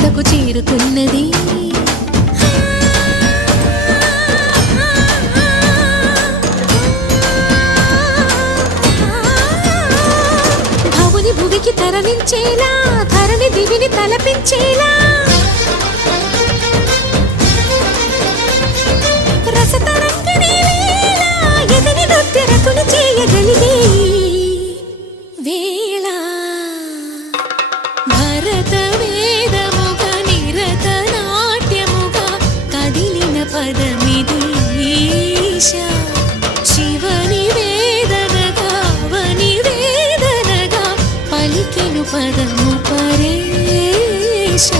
చెంతకు చేరుకున్నది. భవుని భువికి తరలించేలా, ధరణి దివిని తలపించేలా రసతరంగిణి వేళ ఎదని నృత్యరతులు చేయగలిగే వేళ భరత వేదముగ నిరత నాట్యముగా కదిలిన పదమిది ఈశ. శివని వేదనగా వని వేదనగా పలికెను పదము పరేశ.